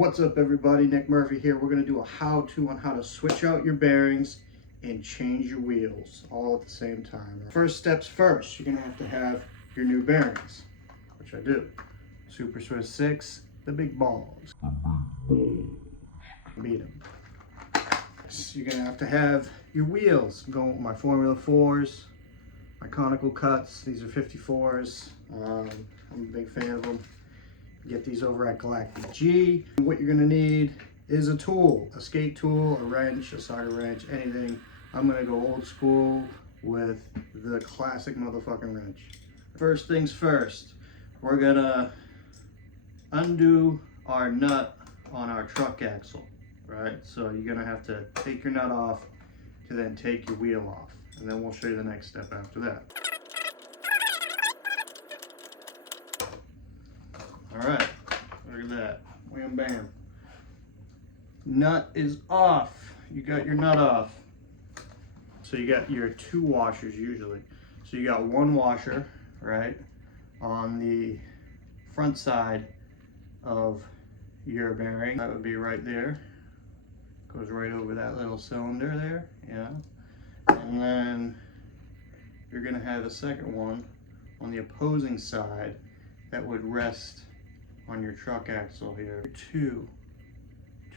What's up everybody, Nick Murphy here. We're going to do a how-to on how to switch out your bearings and change your wheels all at the same time. First steps first, you're going to have your new bearings, which I do. Super Swiss 6, the big balls. Beat them. So you're going to have your wheels. I'm going with my Formula 4s, my conical cuts. These are 54s. I'm a big fan of them. Get these over at Galactic G. What you're gonna need is a tool, a skate tool, a wrench, a solder wrench, anything. I'm gonna go old school with the classic motherfucking wrench. First things first, we're gonna undo our nut on our truck axle, right? So you're gonna have to take your nut off to then take your wheel off. And then we'll show you the next step after that. All right, look at that, wham bam. Nut is off. You got your nut off. So you got your two washers usually. So you got one washer, right, on the front side of your bearing. That would be right there. Goes right over that little cylinder there, yeah. And then you're gonna have a second one on the opposing side that would rest on your truck axle here. Two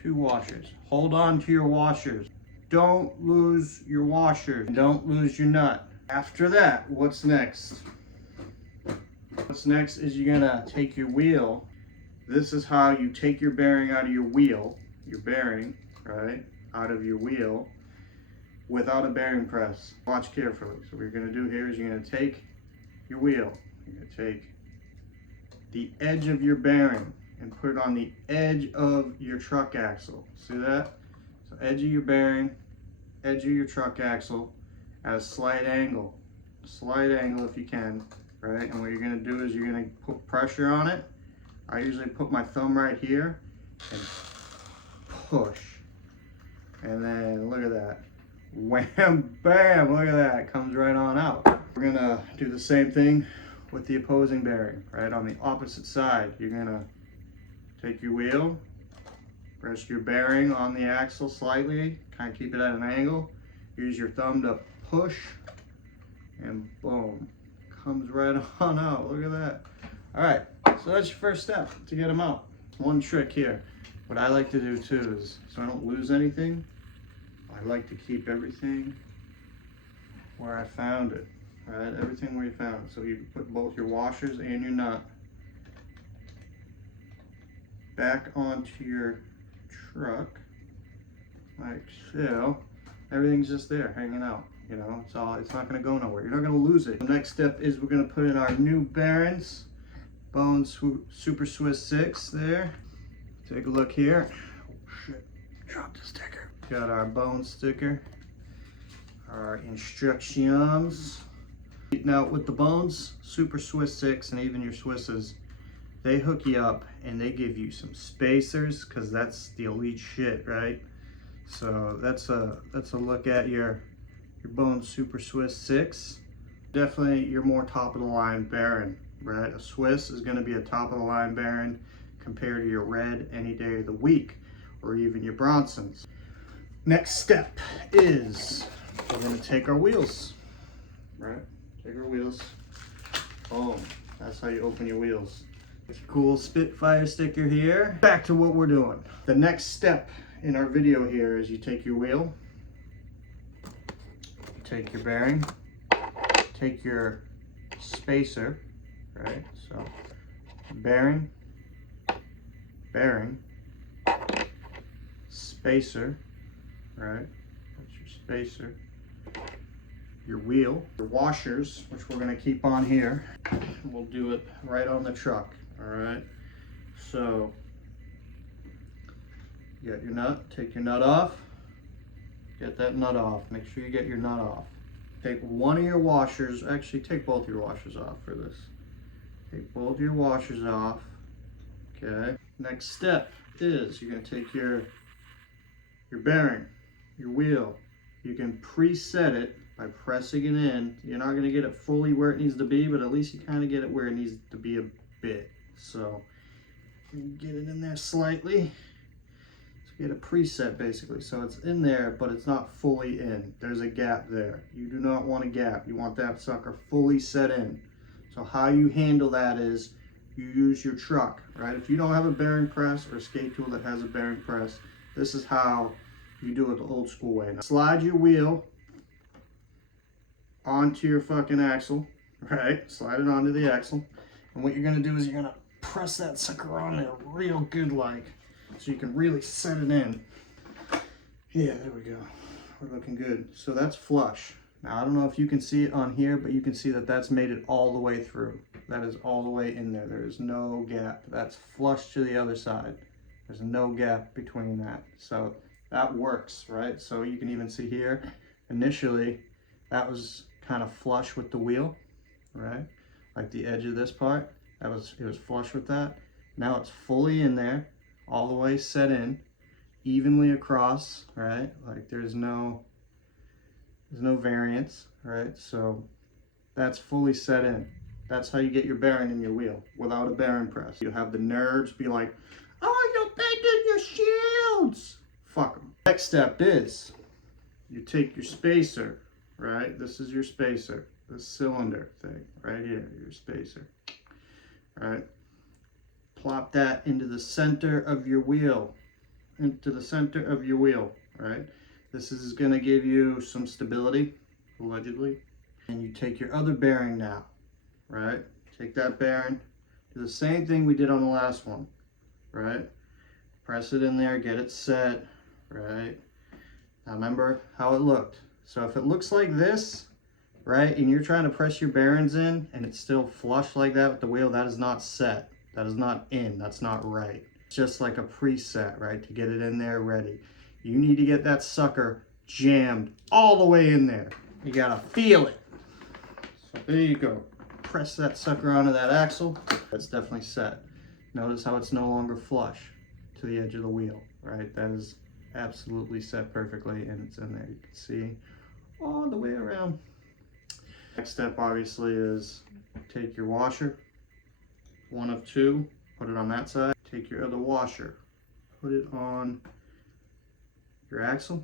washers. Hold on to your washers. Don't lose your washers. Don't lose your nut. After that, what's next? What's next is you're gonna take your wheel. This is how you take your bearing out of your wheel, your bearing, right, out of your wheel without a bearing press. Watch carefully. So what you're gonna do here is you're gonna take your wheel. You're gonna take the edge of your bearing and put it on the edge of your truck axle. See that? So edge of your bearing, edge of your truck axle at a slight angle if you can, right? And what you're gonna do is you're gonna put pressure on it. I usually put my thumb right here and push. And then look at that. Wham, bam, look at that, it comes right on out. We're gonna do the same thing with the opposing bearing, right? On the opposite side, you're gonna take your wheel, rest your bearing on the axle slightly, kind of keep it at an angle, use your thumb to push, and boom, comes right on out. Look at that. All right, so that's your first step to get them out. One trick here, what I like to do too is, so I don't lose anything, I like to keep everything where I found it. Right, everything where you found it. So you put both your washers and your nut back onto your truck, like so. Everything's just there, hanging out. You know, it's not gonna go nowhere. You're not gonna lose it. The next step is we're gonna put in our new bearings, Bone Super Swiss 6 there. Take a look here. Oh shit, dropped the sticker. Got our bone sticker, our instructions. Now with the Bones Super Swiss 6 and even your Swisses, they hook you up and they give you some spacers because that's the elite shit, right? So that's a look at your Bones Super Swiss 6. Definitely your more top of the line bearing, right? A Swiss is going to be a top of the line bearing compared to your red any day of the week, or even your Bronsons. Next step is we're going to take our wheels, right? Take our wheels. Boom. That's how you open your wheels. It's a cool Spitfire sticker here. Back to what we're doing. The next step in our video here is you take your wheel, take your bearing, take your spacer, right? So bearing, spacer, right? That's your spacer. Your wheel, your washers, which we're gonna keep on here. We'll do it right on the truck, all right? So, you got your nut, take your nut off, get that nut off. Make sure you get your nut off. Take one of your washers, actually take both your washers off for this. Take both your washers off, okay? Next step is you're gonna take your bearing, your wheel. You can preset it by pressing it in. You're not going to get it fully where it needs to be, but at least you kind of get it where it needs to be a bit. So get it in there slightly. get a preset basically. So it's in there, but it's not fully in. There's a gap there. You do not want a gap. You want that sucker fully set in. So how you handle that is you use your truck, right? If you don't have a bearing press or a skate tool that has a bearing press, this is how you do it the old school way. Now, slide your wheel onto your fucking axle, right? Slide it onto the axle. And what you're gonna do is you're gonna press that sucker on there real good like, so you can really set it in. Yeah, there we go. We're looking good. So that's flush. Now, I don't know if you can see it on here, but you can see that that's made it all the way through. That is all the way in there. There is no gap. That's flush to the other side. There's no gap between that. So that works, right? So you can even see here, initially, that was kind of flush with the wheel, right? Like the edge of this part, it was flush with that. Now it's fully in there, all the way set in, evenly across, right? Like there's no variance, right? So that's fully set in. That's how you get your bearing in your wheel without a bearing press. You have the nerds be like, oh, you're bending your shields. Fuck them. Next step is you take your spacer, right? This is your spacer, this cylinder thing right here, your spacer, right? Plop that into the center of your wheel, right? This is gonna give you some stability, allegedly. And you take your other bearing now, right? Take that bearing, do the same thing we did on the last one, right? Press it in there, get it set, right? Now remember how it looked. So if it looks like this, right, and you're trying to press your bearings in and it's still flush like that with the wheel, that is not set. That is not in, that's not right. It's just like a preset, right, to get it in there ready. You need to get that sucker jammed all the way in there. You gotta feel it. So there you go. Press that sucker onto that axle. That's definitely set. Notice how it's no longer flush to the edge of the wheel, right? That is absolutely set perfectly and it's in there. You can see all the way around. Next step obviously is take your washer, one of two, put it on that side. Take your other washer, put it on your axle,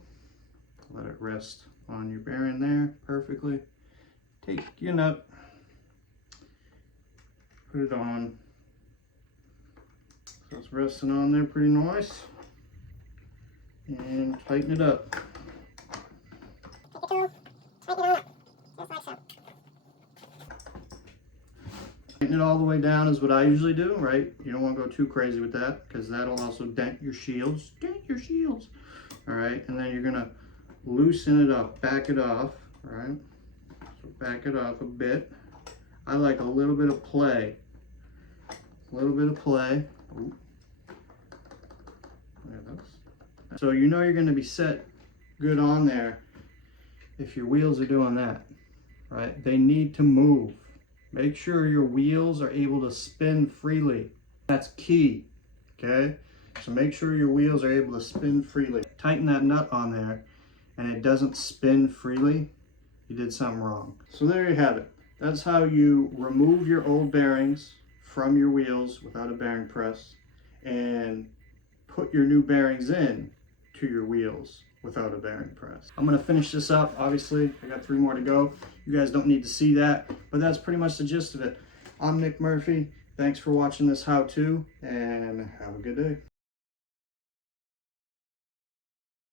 let it rest on your bearing there perfectly. Take your nut, put it on, so it's resting on there pretty nice, and tighten it up. Tighten it all the way down is what I usually do, right? You don't want to go too crazy with that because that'll also dent your shields. All right, and then you're gonna loosen it up, back it off, right? So back it off a bit. I like a little bit of play. Ooh. So you know you're gonna be set good on there if your wheels are doing that, right? They need to move. Make sure your wheels are able to spin freely. That's key, okay? So make sure your wheels are able to spin freely. Tighten that nut on there and it doesn't spin freely, you did something wrong. So there you have it. That's how you remove your old bearings from your wheels without a bearing press and put your new bearings in to your wheels without a bearing press. I'm gonna finish this up. Obviously, I got 3 more to go. You guys don't need to see that, but that's pretty much the gist of it. I'm Nick Murphy. Thanks for watching this how-to, and have a good day.